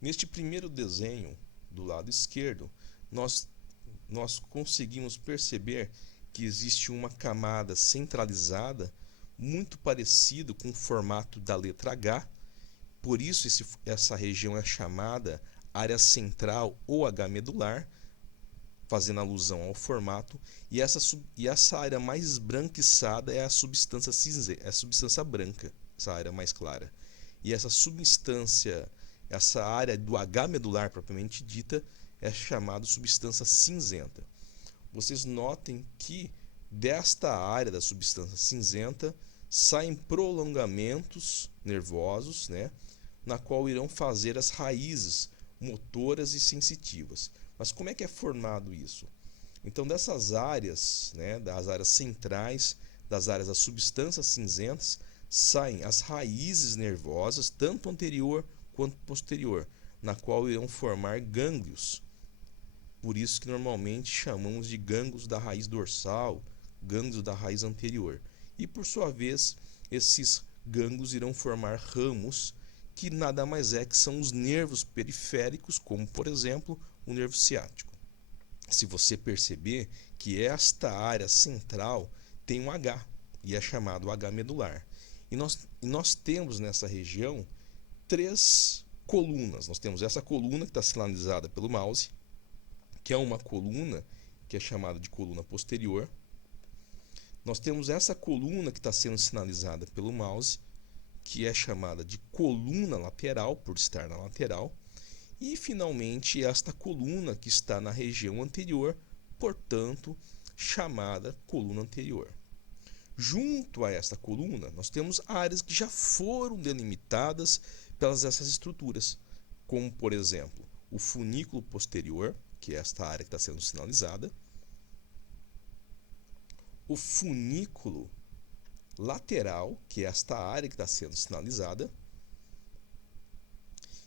Neste primeiro desenho do lado esquerdo, nós conseguimos perceber que existe uma camada centralizada muito parecido com o formato da letra H. Por isso essa região é chamada área central ou H medular, fazendo alusão ao formato, e essa área mais esbranquiçada é a substância cinzenta, é a substância branca, essa área mais clara. E essa área do H medular propriamente dita, é chamada substância cinzenta. Vocês notem que desta área da substância cinzenta saem prolongamentos nervosos, né, na qual irão fazer as raízes motoras e sensitivas. Mas como é que é formado isso? Então, dessas áreas, né, das áreas centrais, das áreas das substâncias cinzentas, saem as raízes nervosas, tanto anterior quanto posterior, na qual irão formar gânglios. Por isso que normalmente chamamos de gânglios da raiz dorsal, gânglios da raiz anterior. E por sua vez, esses gânglios irão formar ramos, que nada mais é que são os nervos periféricos, como por exemplo o nervo ciático. Se você perceber que esta área central tem um H, e é chamado H medular. E nós temos nessa região três colunas. Nós temos essa coluna que está sinalizada pelo mouse, que é uma coluna que é chamada de coluna posterior. Nós temos essa coluna que está sendo sinalizada pelo mouse, que é chamada de coluna lateral, por estar na lateral. E, finalmente, esta coluna que está na região anterior, portanto, chamada coluna anterior. Junto a esta coluna, nós temos áreas que já foram delimitadas pelas essas estruturas, como, por exemplo, o funículo posterior, que é esta área que está sendo sinalizada, o funículo lateral, que é esta área que está sendo sinalizada,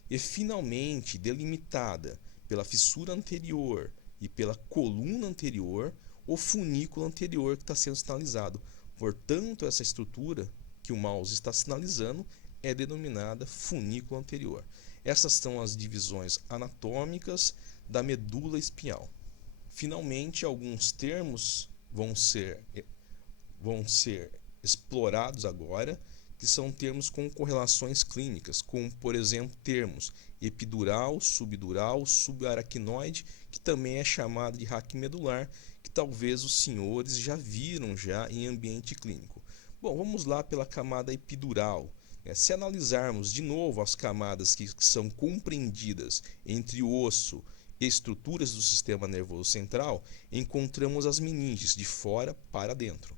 e finalmente delimitada pela fissura anterior e pela coluna anterior, o funículo anterior que está sendo sinalizado. Portanto, essa estrutura que o mouse está sinalizando é denominada funículo anterior. Essas são as divisões anatômicas da medula espinhal. Finalmente, alguns termos vão ser explorados agora, que são termos com correlações clínicas, como, por exemplo, termos epidural, subdural, subaracnoide, que também é chamado de raquimedular, que talvez os senhores já viram em ambiente clínico. Bom, vamos lá pela camada epidural. Se analisarmos de novo as camadas que são compreendidas entre o osso e estruturas do sistema nervoso central, encontramos as meninges de fora para dentro.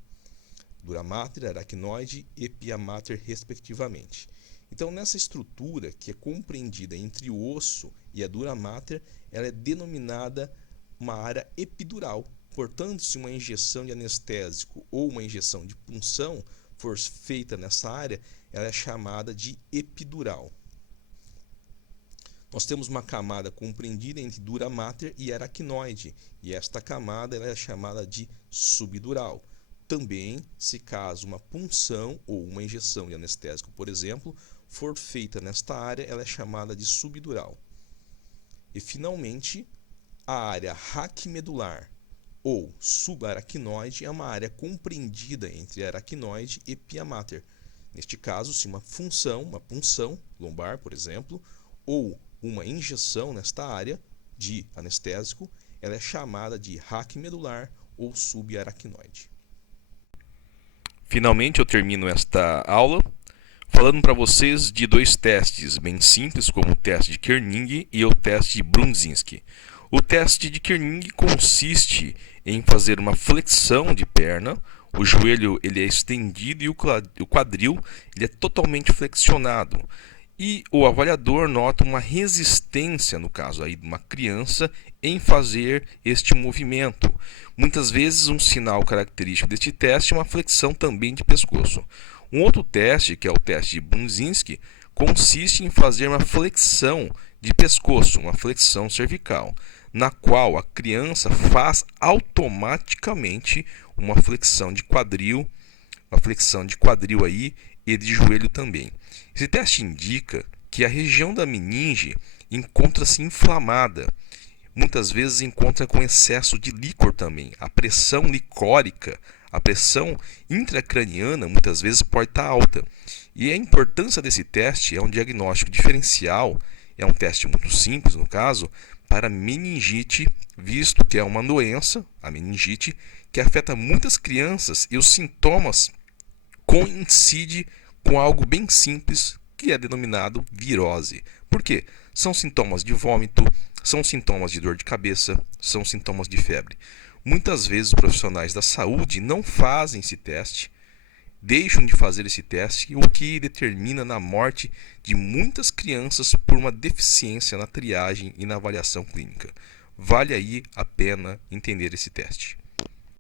Dura mater, aracnoide e pia mater, respectivamente. Então, nessa estrutura que é compreendida entre o osso e a dura mater, ela é denominada uma área epidural. Portanto, se uma injeção de anestésico ou uma injeção de punção for feita nessa área, ela é chamada de epidural. Nós temos uma camada compreendida entre dura mater e aracnoide, e esta camada ela é chamada de subdural. Também, se caso uma punção ou uma injeção de anestésico, por exemplo, for feita nesta área, ela é chamada de subdural. E, finalmente, a área raquimedular ou subaracnoide é uma área compreendida entre aracnoide e pia mater. Neste caso, se uma punção lombar, por exemplo, ou uma injeção nesta área de anestésico, ela é chamada de raquimedular ou subaracnoide. Finalmente eu termino esta aula falando para vocês de dois testes bem simples, como o teste de Kerning e o teste de Brudzinski. O teste de Kerning consiste em fazer uma flexão de perna, o joelho ele é estendido e o quadril ele é totalmente flexionado. E o avaliador nota uma resistência, no caso aí de uma criança, em fazer este movimento. Muitas vezes um sinal característico deste teste é uma flexão também de pescoço. Um outro teste, que é o teste de Brudzinski, consiste em fazer uma flexão de pescoço, uma flexão cervical, na qual a criança faz automaticamente uma flexão de quadril aí e de joelho também. Esse teste indica que a região da meninge encontra-se inflamada. Muitas vezes encontra com excesso de líquor também. A pressão licórica, a pressão intracraniana muitas vezes pode estar alta. E a importância desse teste é um diagnóstico diferencial, é um teste muito simples no caso, para meningite, visto que é uma doença, a meningite, que afeta muitas crianças e os sintomas coincidem com algo bem simples que é denominado virose. Por quê? São sintomas de vômito, são sintomas de dor de cabeça, são sintomas de febre. Muitas vezes os profissionais da saúde não fazem esse teste, deixam de fazer esse teste, o que determina na morte de muitas crianças por uma deficiência na triagem e na avaliação clínica. Vale aí a pena entender esse teste.